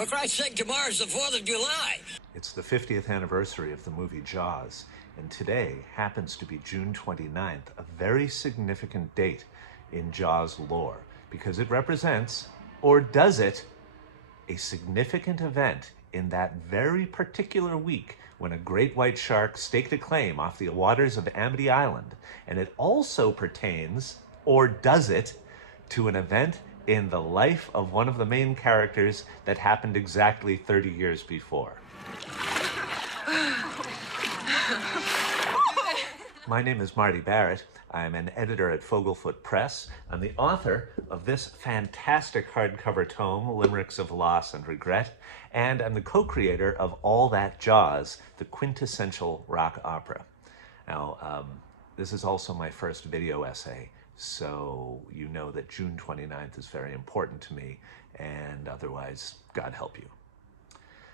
For Christ's sake, tomorrow's the 4th of July. It's the 50th anniversary of the movie Jaws, and today happens to be June 29th, a very significant date in Jaws lore, because it represents, or does it, a significant event in that very particular week when a great white shark staked a claim off the waters of Amity Island. And it also pertains, or does it, to an event in the life of one of the main characters that happened exactly 30 years before. My name is Marty Barrett. I'm an editor at Fogelfoot Press. I'm the author of this fantastic hardcover tome, Limericks of Loss and Regret, and I'm the co-creator of All That Jaws, the quintessential rock opera. Now, this is also my first video essay, so you know that June 29th is very important to me, and otherwise, God help you.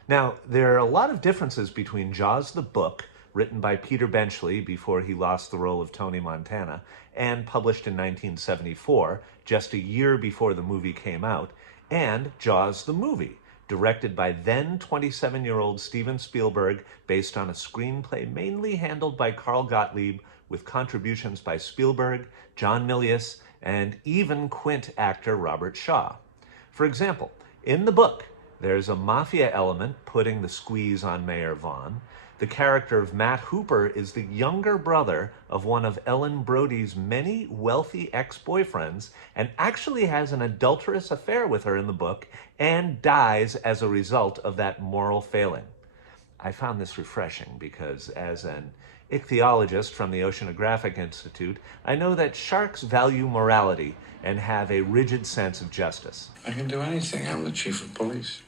Now, there are a lot of differences between Jaws the book, written by Peter Benchley before he lost the role of Tony Montana, and published in 1974, just a year before the movie came out, and Jaws the movie, directed by then 27-year-old Steven Spielberg, based on a screenplay mainly handled by Carl Gottlieb, with contributions by Spielberg, John Milius, and even Quint actor Robert Shaw. For example, in the book, there's a mafia element putting the squeeze on Mayor Vaughn. The character of Matt Hooper is the younger brother of one of Ellen Brody's many wealthy ex-boyfriends and actually has an adulterous affair with her in the book and dies as a result of that moral failing. I found this refreshing because as an ichthyologist from the Oceanographic Institute, I know that sharks value morality and have a rigid sense of justice. I can do anything. I'm the chief of police.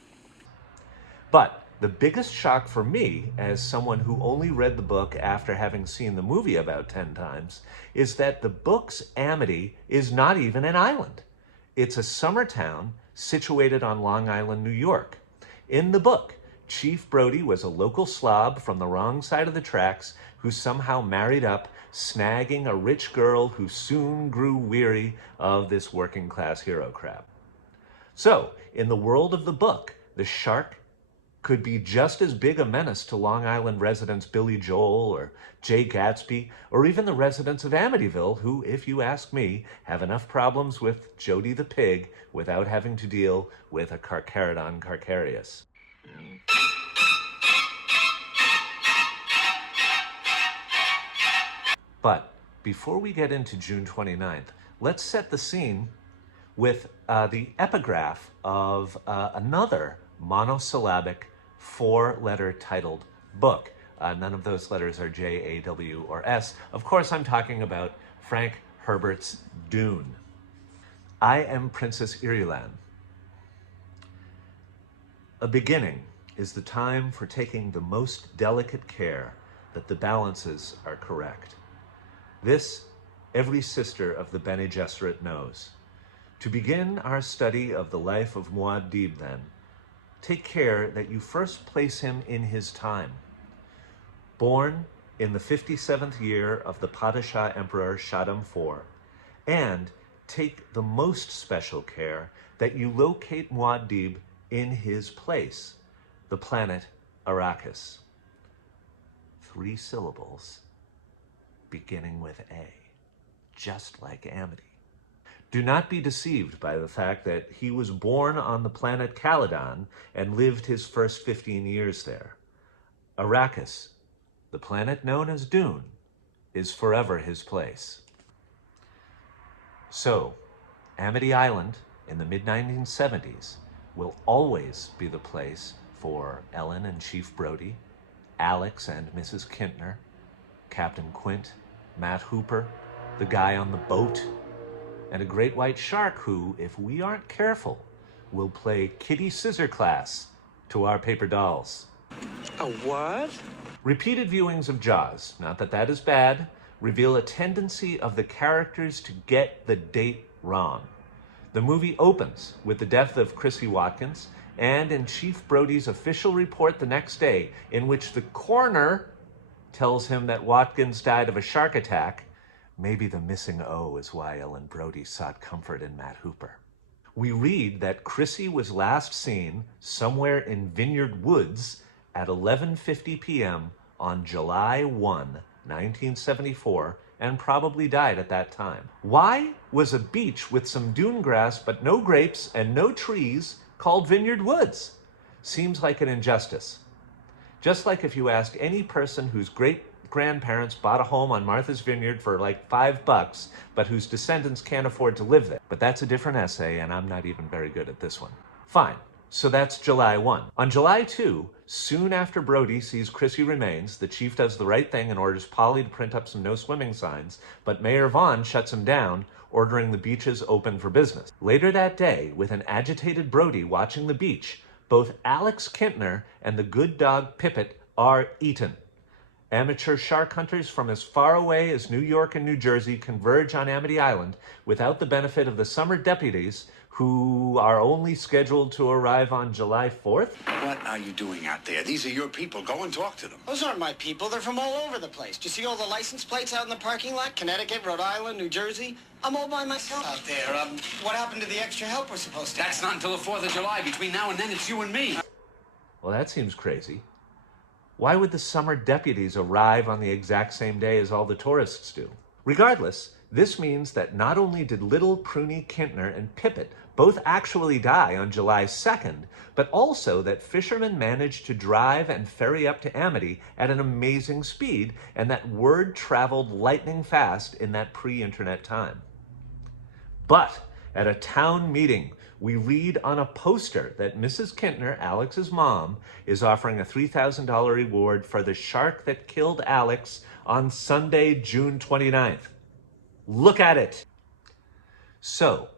But the biggest shock for me, as someone who only read the book after having seen the movie about 10 times, is that the book's Amity is not even an island. It's a summer town situated on Long Island, New York. In the book, Chief Brody was a local slob from the wrong side of the tracks who somehow married up, snagging a rich girl who soon grew weary of this working-class hero crap. So, in the world of the book, the shark could be just as big a menace to Long Island residents Billy Joel or Jay Gatsby, or even the residents of Amityville, who, if you ask me, have enough problems with Jody the pig without having to deal with a Carcharodon carcharius. But before we get into June 29th, let's set the scene with the epigraph of another monosyllabic, 4-letter titled book. None of those letters are J, A, W, or S. Of course, I'm talking about Frank Herbert's Dune. I am Princess Irulan. A beginning is the time for taking the most delicate care that the balances are correct. This, every sister of the Bene Gesserit knows. To begin our study of the life of Muad'Dib, then, take care that you first place him in his time. Born in the 57th year of the Padishah Emperor Shaddam IV, and take the most special care that you locate Muad'Dib in his place, the planet Arrakis. 3 syllables, beginning with A, just like Amity. Do not be deceived by the fact that he was born on the planet Caladan and lived his first 15 years there. Arrakis, the planet known as Dune, is forever his place. So, Amity Island in the mid-1970s will always be the place for Ellen and Chief Brody, Alex and Mrs. Kintner, Captain Quint, Matt Hooper, the guy on the boat, and a great white shark who, if we aren't careful, will play kitty scissor class to our paper dolls. A what? Repeated viewings of Jaws, not that that is bad, reveal a tendency of the characters to get the date wrong. The movie opens with the death of Chrissy Watkins, and in Chief Brody's official report the next day, in which the coroner tells him that Watkins died of a shark attack, maybe the missing O is why Ellen Brody sought comfort in Matt Hooper. We read that Chrissy was last seen somewhere in Vineyard Woods at 11:50 p.m. on July 1, 1974, and probably died at that time. Why was a beach with some dune grass but no grapes and no trees called Vineyard Woods? Seems like an injustice. Just like if you asked any person whose great-grandparents bought a home on Martha's Vineyard for like $5, but whose descendants can't afford to live there. But that's a different essay, and I'm not even very good at this one. Fine. So that's July 1. On July 2, soon after Brody sees Chrissy remains, the chief does the right thing and orders Polly to print up some no swimming signs, but Mayor Vaughn shuts him down, ordering the beaches open for business. Later that day, with an agitated Brody watching the beach, both Alex Kintner and the good dog Pippet are eaten. Amateur shark hunters from as far away as New York and New Jersey converge on Amity Island without the benefit of the summer deputies who are only scheduled to arrive on July 4th. What are you doing out there? These are your people. Go and talk to them. Those aren't my people. They're from all over the place. Do you see all the license plates out in the parking lot? Connecticut, Rhode Island, New Jersey. I'm all by myself out there. What happened to the extra help we're supposed to have? That's not until the 4th of July. Between now and then, it's you and me. Well, that seems crazy. Why would the summer deputies arrive on the exact same day as all the tourists do? Regardless, this means that not only did little Pruny Kintner and Pippet both actually die on July 2nd, but also that fishermen managed to drive and ferry up to Amity at an amazing speed, and that word traveled lightning fast in that pre-internet time. But at a town meeting, we read on a poster that Mrs. Kintner, Alex's mom, is offering a $3,000 reward for the shark that killed Alex on Sunday, June 29th. Look at it. So,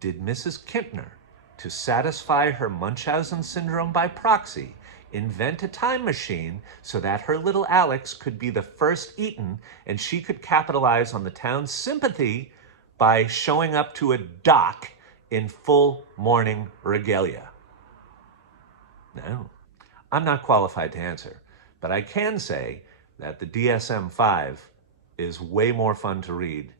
did Mrs. Kintner, to satisfy her Munchausen syndrome by proxy, invent a time machine so that her little Alex could be the first eaten and she could capitalize on the town's sympathy by showing up to a dock in full morning regalia? No, I'm not qualified to answer, but I can say that the DSM-5 is way more fun to read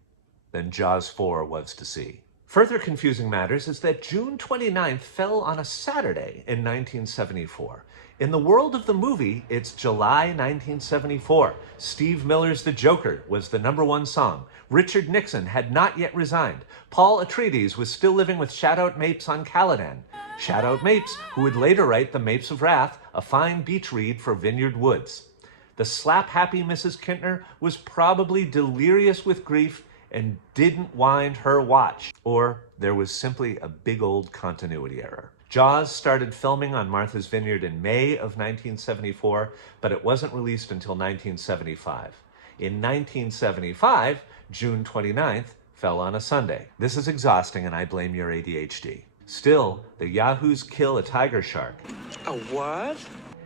than Jaws 4 was to see. Further confusing matters is that June 29th fell on a Saturday in 1974. In the world of the movie, it's July 1974. Steve Miller's The Joker was the #1 song. Richard Nixon had not yet resigned. Paul Atreides was still living with Shadout Mapes on Caladan. Shadout Mapes, who would later write The Mapes of Wrath, a fine beach read for Vineyard Woods. The slap-happy Mrs. Kintner was probably delirious with grief and didn't wind her watch. Or there was simply a big old continuity error. Jaws started filming on Martha's Vineyard in May of 1974, but it wasn't released until 1975. In 1975, June 29th fell on a Sunday. This is exhausting, and I blame your ADHD. Still, the Yahoos kill a tiger shark. A what?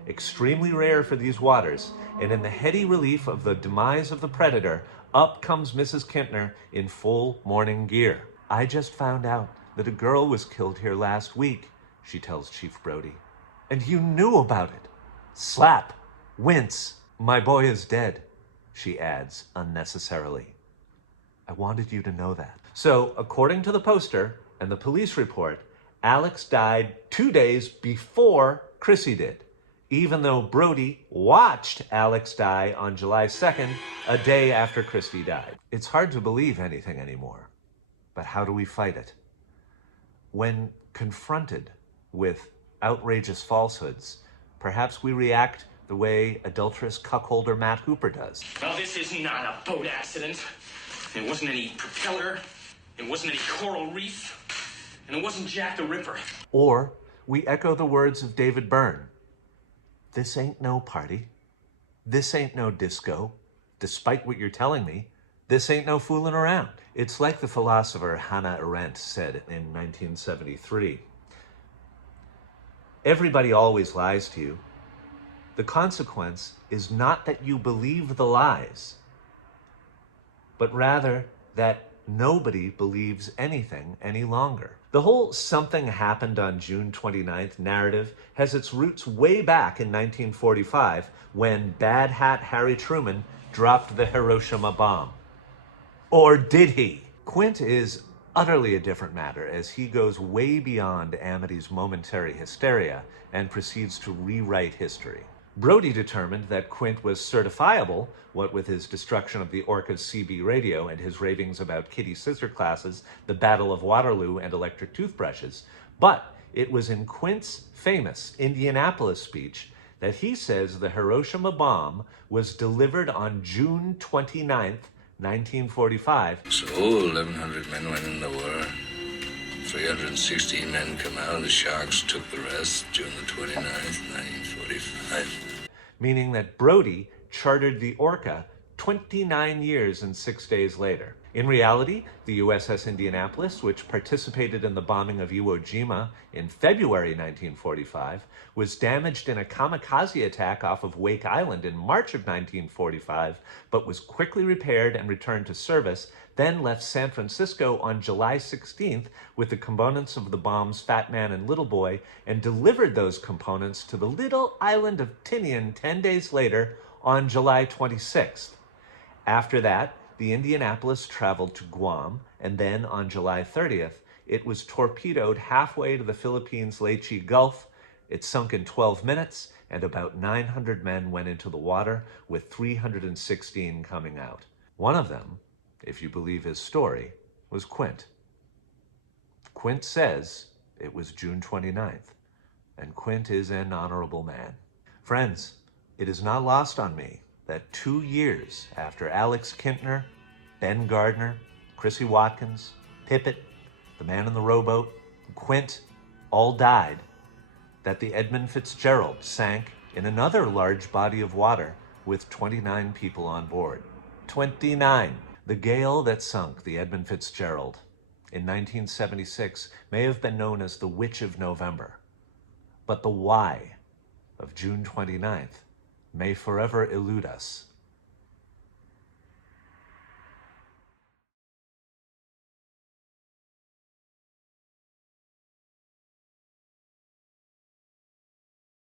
Extremely rare for these waters, and in the heady relief of the demise of the predator, up comes Mrs. Kintner in full morning gear. I just found out that a girl was killed here last week, she tells Chief Brody. And you knew about it. Slap. Wince. My boy is dead, she adds unnecessarily. I wanted you to know that. So, according to the poster and the police report, Alex died 2 days before Chrissy did, even though Brody watched Alex die on July 2nd, a day after Christy died. It's hard to believe anything anymore, but how do we fight it? When confronted with outrageous falsehoods, perhaps we react the way adulterous cuckolder Matt Hooper does. Well, this is not a boat accident. It wasn't any propeller. It wasn't any coral reef. And it wasn't Jack the Ripper. Or we echo the words of David Byrne. This ain't no party. This ain't no disco. Despite what you're telling me, this ain't no fooling around. It's like the philosopher Hannah Arendt said in 1973. Everybody always lies to you. The consequence is not that you believe the lies, but rather that nobody believes anything any longer. The whole something happened on June 29th narrative has its roots way back in 1945 when Bad Hat Harry Truman dropped the Hiroshima bomb. Or did he? Quint is utterly a different matter, as he goes way beyond Amity's momentary hysteria and proceeds to rewrite history. Brody determined that Quint was certifiable, what with his destruction of the Orca's CB radio and his ravings about kitty scissor classes, the Battle of Waterloo, and electric toothbrushes. But it was in Quint's famous Indianapolis speech that he says the Hiroshima bomb was delivered on June 29th, 1945. So 1,100 men went in the war. 316 men come out. The Sharks took the rest June the 29th, 1945. Meaning that Brody chartered the Orca 29 years and 6 days later. In reality, the USS Indianapolis, which participated in the bombing of Iwo Jima in February 1945, was damaged in a kamikaze attack off of Wake Island in March of 1945, but was quickly repaired and returned to service, then left San Francisco on July 16th with the components of the bombs Fat Man and Little Boy, and delivered those components to the little island of Tinian 10 days later on July 26th. After that, the Indianapolis traveled to Guam, and then on July 30th, it was torpedoed halfway to the Philippines' Leyte Gulf. It sunk in 12 minutes, and about 900 men went into the water, with 316 coming out. One of them, if you believe his story, was Quint. Quint says it was June 29th, and Quint is an honorable man. Friends, it is not lost on me that 2 years after Alex Kintner, Ben Gardner, Chrissy Watkins, Pippet, the man in the rowboat, Quint, all died, that the Edmund Fitzgerald sank in another large body of water with 29 people on board. 29! The gale that sunk the Edmund Fitzgerald in 1976 may have been known as the Witch of November, but the why of June 29th may forever elude us.